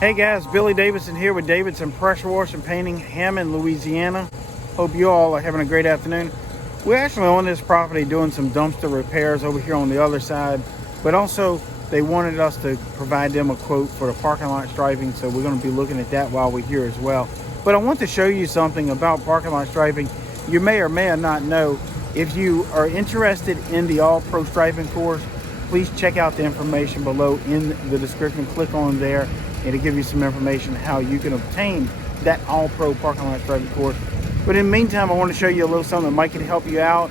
Hey guys, Billy Davidson here with Davidson Pressure Wash and Painting, Hammond, Louisiana. Hope you all are having a great afternoon. We're actually on this property doing some dumpster repairs over here on the other side, but also they wanted us to provide them a quote for the parking lot striping, so we're going to be looking at that while we're here as well. But I want to show you something about parking lot striping. You may or may not know, if you are interested in the All Pro Striping course, please check out the information below in the description. Click on there and it'll give you some information how you can obtain that All Pro parking lot striping course. But in the meantime, I want to show you a little something that might can help you out.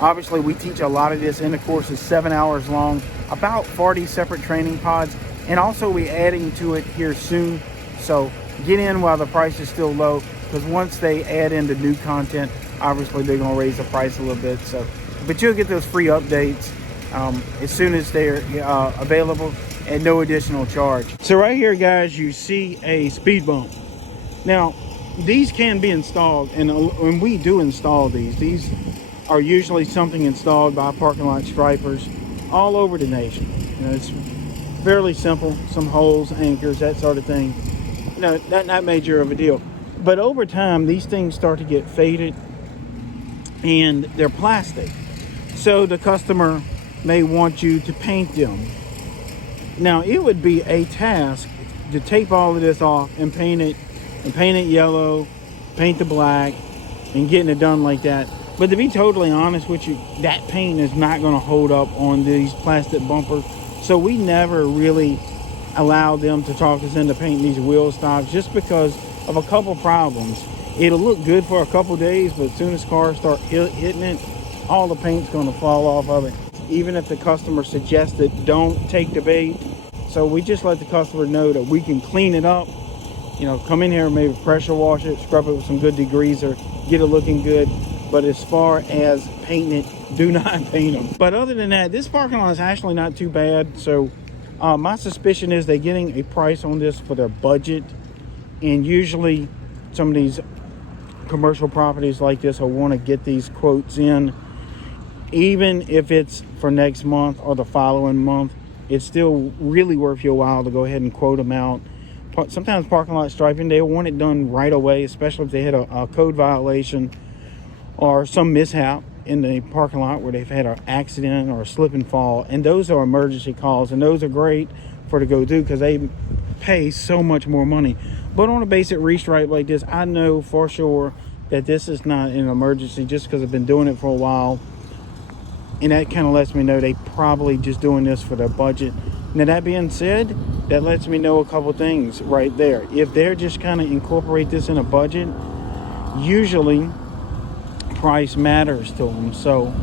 Obviously, we teach a lot of this in the course. It's 7 hours long, about 40 separate training pods, and also we're adding to it here soon. So get in while the price is still low, because once they add in the new content, obviously they're going to raise the price a little bit. So, but you'll get those free updates as soon as they're available at no additional charge. So right here, guys, you see a speed bump. Now, these can be installed, and when we do install these are usually something installed by parking lot stripers all over the nation. You know, it's fairly simple, some holes, anchors, that sort of thing. You know, not major of a deal. But over time, these things start to get faded, and they're plastic. So the customer may want you to paint them. Now, it would be a task to tape all of this off and paint it yellow, paint the black, and getting it done like that. But to be totally honest with you, that paint is not going to hold up on these plastic bumpers. So we never really allow them to talk us into painting these wheel stocks, just because of a couple problems. It'll look good for a couple days, but as soon as cars start hitting it, all the paint's going to fall off of it. Even if the customer suggested, don't take the bait. So we just let the customer know that we can clean it up. You know, come in here, maybe pressure wash it, scrub it with some good degreaser, get it looking good. But as far as painting it, do not paint them. But other than that, this parking lot is actually not too bad. So my suspicion is they're getting a price on this for their budget. And usually some of these commercial properties like this will want to get these quotes in. Even if it's for next month or the following month, it's still really worth your while to go ahead and quote them out. Sometimes parking lot striping, they want it done right away, especially if they had a code violation or some mishap in the parking lot where they've had an accident or a slip and fall. And those are emergency calls, and those are great for to go do because they pay so much more money. But on a basic restripe like this, I know for sure that this is not an emergency, just because I've been doing it for a while. And that kind of lets me know they probably just doing this for their budget. Now, that being said, that lets me know a couple things right there. If they're just kind of incorporate this in a budget, usually price matters to them. So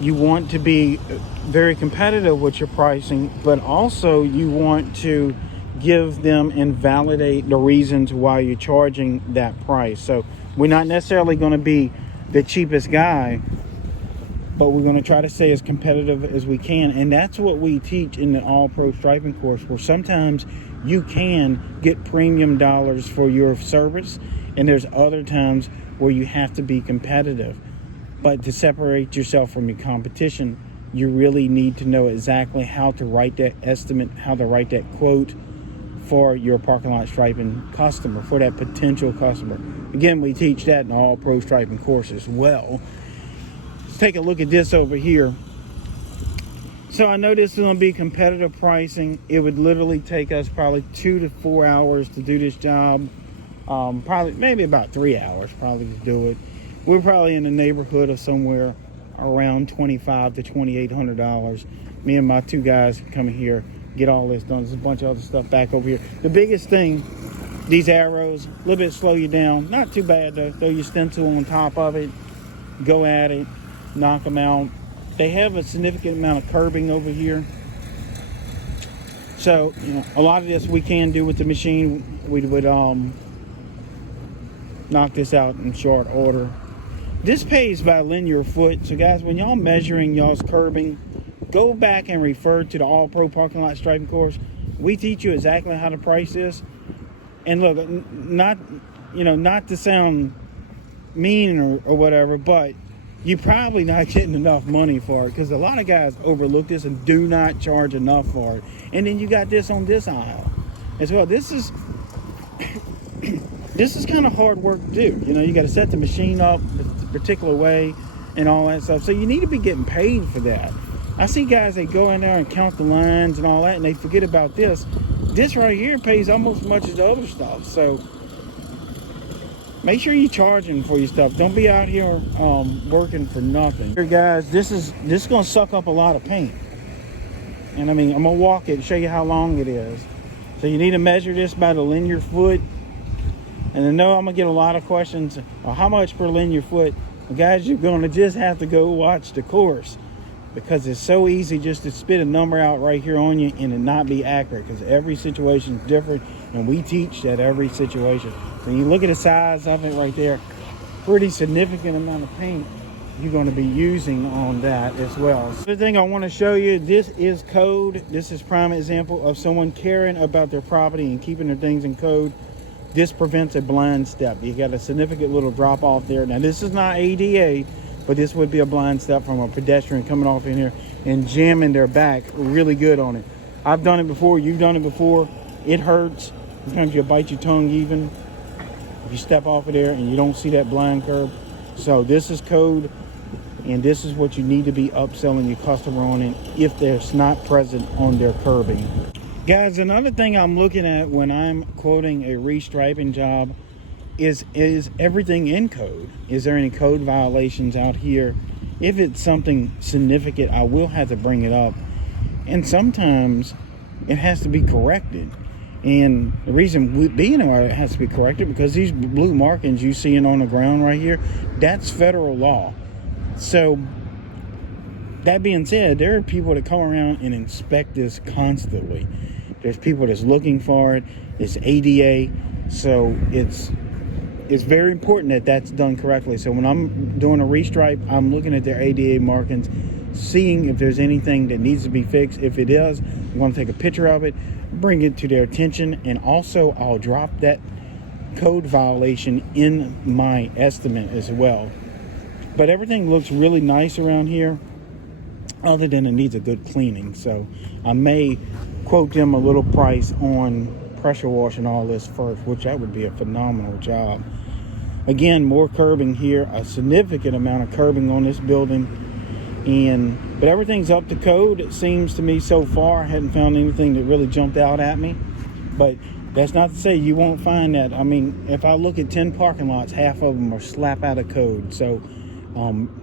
you want to be very competitive with your pricing, but also you want to give them and validate the reasons why you're charging that price. So we're not necessarily going to be the cheapest guy, but we're going to try to stay as competitive as we can. And that's what we teach in the All Pro Striping course, where sometimes you can get premium dollars for your service, and there's other times where you have to be competitive. But to separate yourself from your competition, you really need to know exactly how to write that estimate, how to write that quote for your parking lot striping customer, for that potential customer. Again, we teach that in the All Pro Striping course as well. Take a look at this over here. So I know this is going to be competitive pricing. It would literally take us probably 2 to 4 hours to do this job. Probably maybe about 3 hours probably to do it. We're probably in the neighborhood of somewhere around $2,500 to $2,800. Me and my two guys come in here, get all this done. There's a bunch of other stuff back over here. The biggest thing, these arrows, a little bit slow you down. Not too bad though. Throw your stencil on top of it, go at it, knock them out. They have a significant amount of curbing over here. So, you know, a lot of this we can do with the machine. We would knock this out in short order. This pays by linear foot. So guys, when y'all measuring y'all's curbing, go back and refer to the All Pro Parking Lot Striping course. We teach you exactly how to price this. And look, not to sound mean or whatever, but you're probably not getting enough money for it, because a lot of guys overlook this and do not charge enough for it. And then you got this on this aisle. as well. This is this is kind of hard work to do. You know, you got to set the machine up a particular way and all that stuff. So you need to be getting paid for that. I see guys that go in there and count the lines and all that, and they forget about this. This right here pays almost as much as the other stuff. So make sure you're charging for your stuff. Don't be out here working for nothing. Here, guys, this is gonna suck up a lot of paint. And I mean, I'm gonna walk it and show you how long it is. So you need to measure this by the linear foot. And I know I'm gonna get a lot of questions. Well, how much per linear foot? Well, guys, you're gonna just have to go watch the course, because it's so easy just to spit a number out right here on you and it not be accurate, because every situation is different, and we teach that every situation. So you look at the size of it right there, pretty significant amount of paint you're going to be using on that as well. The thing I want to show you, this is code. This is prime example of someone caring about their property and keeping their things in code. This prevents a blind step. You got a significant little drop off there. Now this is not ADA, but this would be a blind step from a pedestrian coming off in here and jamming their back really good on it. I've done it before. You've done it before. It hurts. Sometimes you bite your tongue even if you step off of there and you don't see that blind curb. So this is code, and this is what you need to be upselling your customer on it if there's not present on their curbing. Guys, another thing I'm looking at when I'm quoting a restriping job is everything in code? Is there any code violations out here? If it's something significant, I will have to bring it up. And sometimes it has to be corrected. And the reason being why it has to be corrected, because these blue markings you seeing on the ground right here, that's federal law. So that being said, there are people that come around and inspect this constantly. There's people that's looking for it. It's ADA. So it's very important that that's done correctly. So when I'm doing a restripe, I'm looking at their ADA markings, seeing if there's anything that needs to be fixed. If it is, I'm going to take a picture of it, bring it to their attention, and also I'll drop that code violation in my estimate as well. But everything looks really nice around here, other than it needs a good cleaning. So I may quote them a little price on pressure washing all this first, which that would be a phenomenal job. Again, more curbing here, a significant amount of curbing on this building, but everything's up to code, it seems to me so far. I hadn't found anything that really jumped out at me, but that's not to say you won't find that. I mean, if I look at 10 parking lots, half of them are slap out of code. So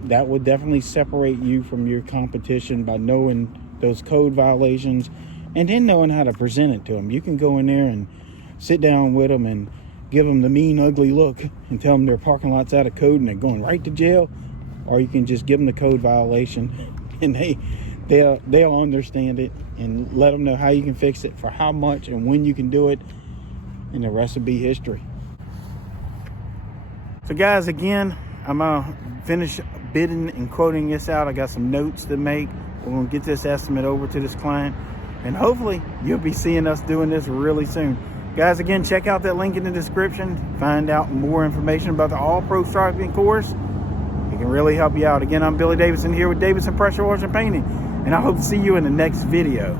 that would definitely separate you from your competition by knowing those code violations and then knowing how to present it to them. You can go in there and sit down with them and give them the mean, ugly look and tell them their parking lot's out of code and they're going right to jail. Or you can just give them the code violation and they'll understand it, and let them know how you can fix it, for how much and when you can do it, and the rest will be history. So guys, again, I'm gonna finish bidding and quoting this out. I got some notes to make. We're gonna get this estimate over to this client, and hopefully you'll be seeing us doing this really soon. Guys, again, check out that link in the description. Find out more information about the All Pro Striping course. It can really help you out. Again, I'm Billy Davidson here with Davidson Pressure Washing Painting, and I hope to see you in the next video.